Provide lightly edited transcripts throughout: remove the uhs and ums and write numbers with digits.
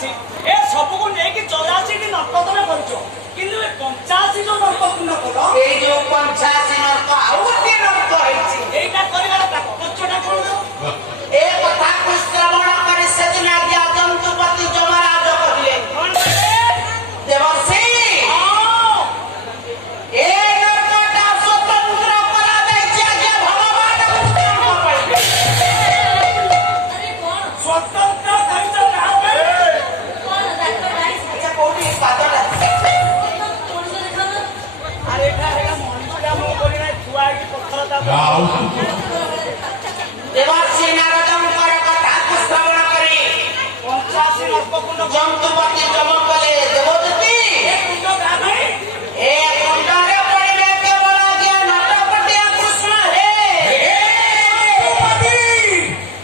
85 ए सब को नेकी 84 टी नर्क तमे करछो किंतु 85 जो नर्क पूर्ण करो ए जो 85 नर्क आउ गोटे नर्क होइछि एटा करिवार तात्पर्यटा कोन ए कथा को श्रवण करे सेदिन आज्ञा जंतुपति जमराज कहले कोन देवसी ए नर्कटा स्वतंत्र करा दैछि आज्ञा भगवान कृष्ण पाइबे अरे कौन स्वतंत्र कैसे रहबे कौन डॉक्टर भाई अच्छा कोठी पादला कौन से देखा अरे एटा मनुष्य मो करी ना छुआ की पत्थर दा देवसी नारदंकर कथा को श्रवण करी 85 नर्क पूर्ण जंतुपति जम कले देवदत्ती ए कुंड गा भाई ए कुंडरे पड़िले केवल आज्ञा नटपटिया कृष्ण हे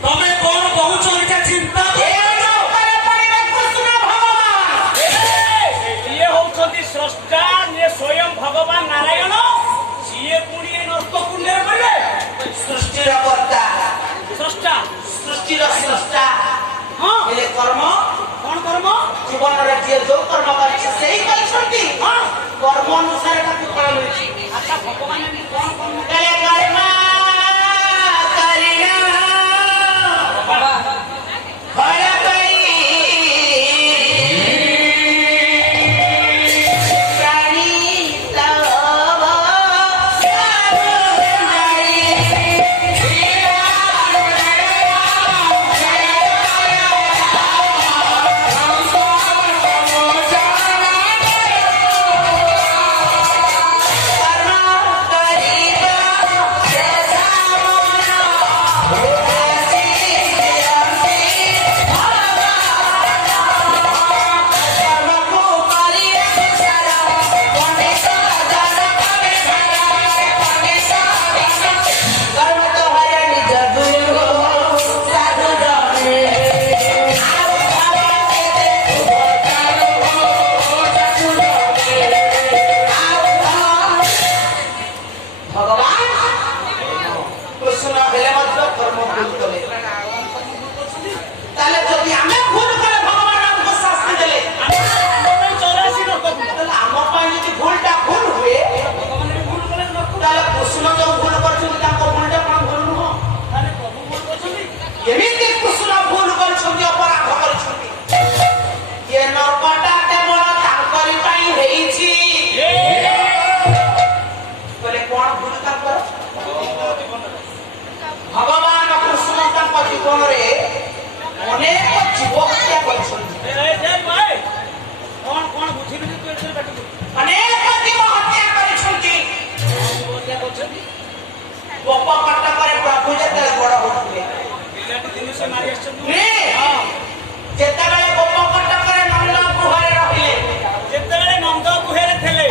तमे कोन कहूछ एटा चिंता ए नौकरे पड़िले कृष्ण भगवान ये होउछंती स्रष्टा ने स्वयं भगवान नारायण सिए पुणी ए नर्क कुंडे पड़े सृष्टिर कर्ता स्रष्टा सृष्टिर स्रष्टा हां हेले कर्म कोन कर्म जीवन रे जे जो कर्म करछि सेही करछंती हां कर्म अनुसार ताकू फल मिलछि अच्छा भगवान ने कोन कर्म हेले कर्म करिना बाबा फल करी प्राणी तव भगवान कृष्ण जीवन रे अनेक जीव हत्या करछन्ति ए जय भाई कोन कोन बुझिबि तू एसे बैठ अनेक जीव हत्या करछन्ति क्या करछन्ति गोप कटक रे प्रभु जेते बड़ होतले पिलाटी दिन से मारी आछन रे जेते बेले गोप कटक रे नंद गुहारे रहिले जेते बेले नंद गुहेरे थेले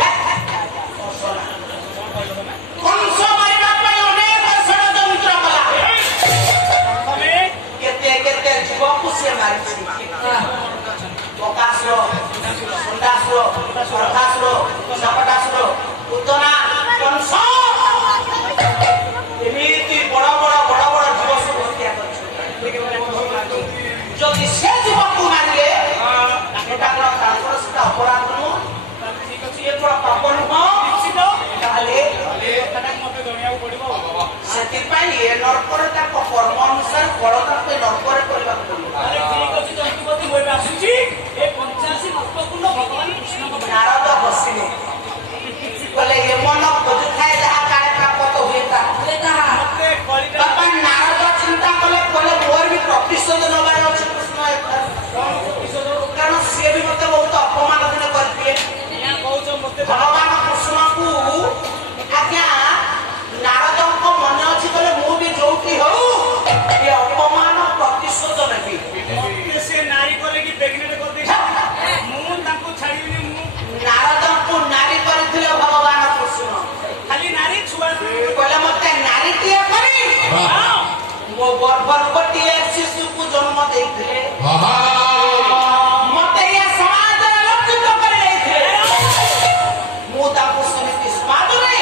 कंस मारिबा पई अनेक षडयंत्र कला तमे केते केते जीव कुसे मारिछि बकासुर सुंदासुर सरखासुर सकटासुर उदना कंस एमिति बड़ बड़ जीव सब हत्या करछि যদি সে জীবকু মারিলে এটা কোন তারপর সেটা অপরাধ নয় ठीक अछि এ বড় পাপ নয় निश्चित তাহলে कथा मते जणियाउ पड़िबो ସେଥିପାଇଁ ଏ ନର୍କରେ ତାଙ୍କ କର୍ମ ଅନୁସାରେ ଫଳ ତାଙ୍କୁ ଏ ନର୍କରେ କରିବାକୁ ପଡ଼ିବ अरे ठीक अछि जंतुपति होइबा आସୁଛି ए 85 नर्ककुंड भगवान कृष्ण को ନାରଦ ବସିଲେ କହିଲେ ଏ ମନ ଖୋଜୁଥାଏ ଯାହା କାଳେ ପ୍ରାପ୍ତ ହୁଏ ତାହା मते कलिका ବାପା ନାରଦ ଚିନ୍ତା କଲେ କହିଲେ ମୋର ବି ପ୍ରତିଶୋଧ ନେବାର ଅଛି କୃଷ୍ଣ କାରଣ ସିଏ ବି ମତେ ବହୁତ ଅପମାନ ଦିନ କରିଥିଲେ या कहउछ मते ଭଗବାନ କୃଷ୍ଣଙ୍କୁ ଆଜ୍ଞା ନାରଦଙ୍କ ମନେ ଅଛି କହିଲେ ମୁଁ ବି ଯୋଉଠି ହଉ ଏ ଅପମାନ ପ୍ରତିଶୋଧ ନେବି मते से नारी कोले की प्रेग्नेंट कर दे मु ताको छाड़ीबिनी मु ନାରଦଙ୍କୁ ନାରୀ କରିଥିଲେ ଭଗବାନ କୃଷ୍ଣ खाली नारी छुआ କହିଲେ ମତେ ନାରୀଟିଏ କରି हां ମୋ ଗର୍ଭରୁ ଗୋଟିଏ ଶିଶୁକୁ ଜନ୍ମ ଦେଇଥିଲେ ମତେ ଏ ସମାଜରେ ଲଜ୍ଜିତ କରି ଦେଇଥିଲେ ମୁଁ ତାଙ୍କୁ ସେମିତି ସମାଜରେ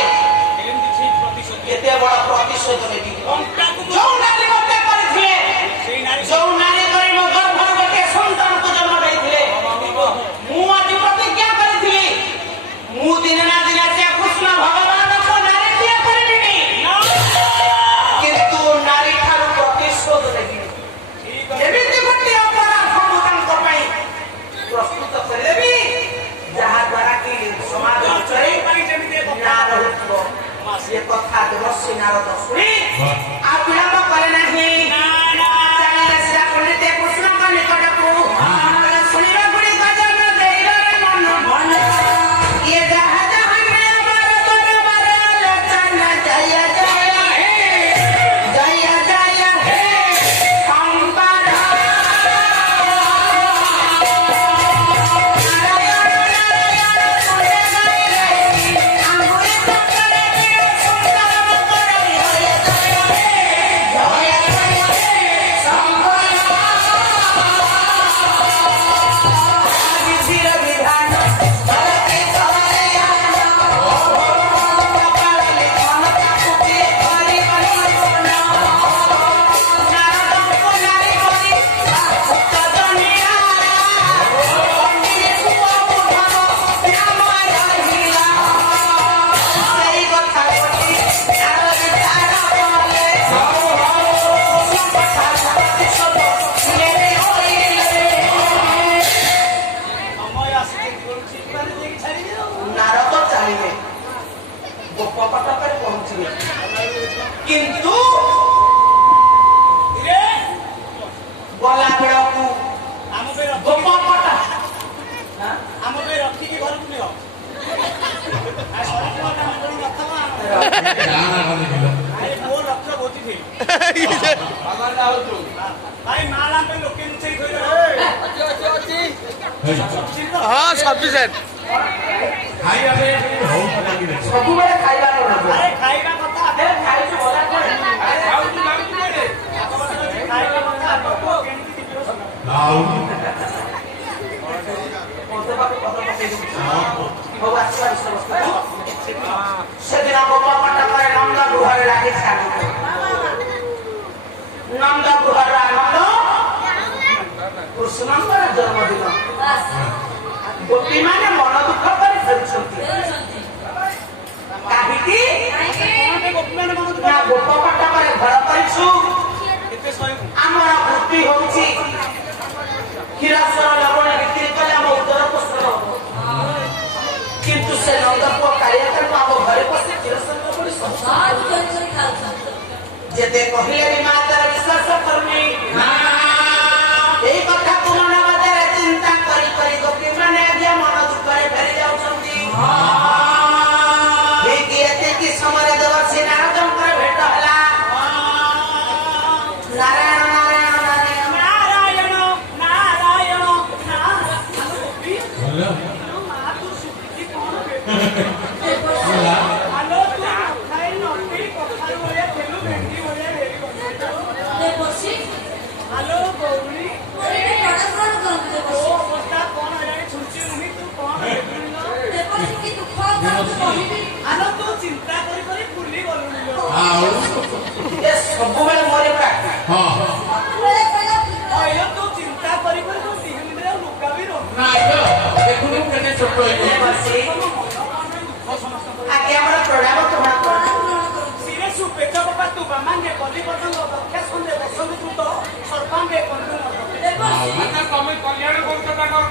एमती ठीक प्रतिशत କେତେ ବଡ଼ ପ୍ରତିଶୋଧ ନେବି अंका को ଯୋଉ ନାରୀ ମତେ କରିଥିଲେ सेही नारी ଯୋଉ ନାରୀ କରି ମୋ ଗର୍ଭରୁ ଗୋଟିଏ ସନ୍ତାନକୁ ଜନ୍ମ ଦେଇଥିଲେ ଗୋପ ପଟା ଆମ ପାଇଁ ରଖିକି ଘରକୁ ନିଅ ଆଉ ସରପଞ୍ଚ ମଣ୍ଡଳୀ ନଥିବ ଆରେ ମୋ ଲକ୍ଷ୍ୟ ଭୋଜି ଥିଲି ଭାଇ ମାଳ ଆମେ ଲୋକେ ମିଶେଇ ଧୋଇ ହଁ ସଫିସିଏଣ୍ଟ ସବୁବେଳେ ଖାଇବା ନବ ଆରେ ଖାଇବା କଥା ଖାଇଛୁ ବରା ଖାଇବା କଥା କେମିତି ଯିବ ସେଦିନ ଗୋପ ପଟା ପରେ ନନ୍ଦ ଗୃହରେ ଲାଗି ନନ୍ଦ ଗୃହର ଆନନ୍ଦ କୃଷ୍ଣଙ୍କର ଜନ୍ମଦିନ ଗୋପୀମାନେ ମନ ଦୁଃଖ କରି ଫେରୁଛନ୍ତି କାହିଁକି ନା ଗୋପ ପଟା ପରେ ଘର କରିଛୁ କେତେ ଶହେ ଆମର ବୃତ୍ତି ହଉଛି କ୍ଷୀରାଶ୍ୱର ଲବଣ ବିକ୍ରି କଲେ ଆମ ଉଦର ପୋଷଣ ହବ କିନ୍ତୁ ସେ ନନ୍ଦପୁଅ କାଳିଆକୁ ଆମ ଘରେ ବସି କ୍ଷୀରଶ୍ୱର ଲବଣ ଯେତେ କହିଲେ ବି ମା ତାର ବିଶ୍ୱାସ କରୁନି ଏଇ କଥାକୁ ମନ ମଧ୍ୟରେ ଚିନ୍ତା କରି କରି ଗୋପୀମାନେ ଆଜି ମନ ଦୁଃଖରେ ଫେରି ଯାଉଛନ୍ତି ଠିକ ଏତିକି ସମୟରେ ଦେବର୍ଷି ନାରଦଙ୍କର ଭେଟ ହେଲା ନାରାୟଣ ନାରାୟଣ ନାରାୟଣ ନାରାୟଣ ମା ତୁ ଶୁଖିକି କଣ ଆଲୋ ତୁ ଖାଇ ନଟି କଖାରୁ ଭଳିଆ ଥିଲୁ ଭେଣ୍ଡି ଭଳିଆ ଆଲୋ ଗୌରୀ ତୋ ଅବସ୍ଥା କଣ ହେଲାଣି ଛୁଞ୍ଚି ନୁହେଁ ତୁ କଣ ଆଲୋ ତୁ ଚିନ୍ତା କରି କରି ଭୁଲି ଗଲୁଣି ଏ ସବୁବେଳେ ମୋର ପ୍ରାର୍ଥନା କହିଲ ତୁ ଚିନ୍ତା କରି କରି ତୁ ଦିହରେ ଆଉ ଲୁକା ବି ରହୁ ଆଜ୍ଞା ଆମର ପ୍ରଣାମ ତୁମକୁ ସିରେ ସୁପେଚ ବାପା ତୁ ବାମାଙ୍ଗେ କଲି ପତଙ୍ଗ ପକ୍ଷେ ସନ୍ଧେ ବସନ୍ତି ତୁ ତ ସର୍ବାଙ୍ଗେ କନ୍ଦୁ ତମେ କଲ୍ୟାଣ କରୁଛ ତାଙ୍କର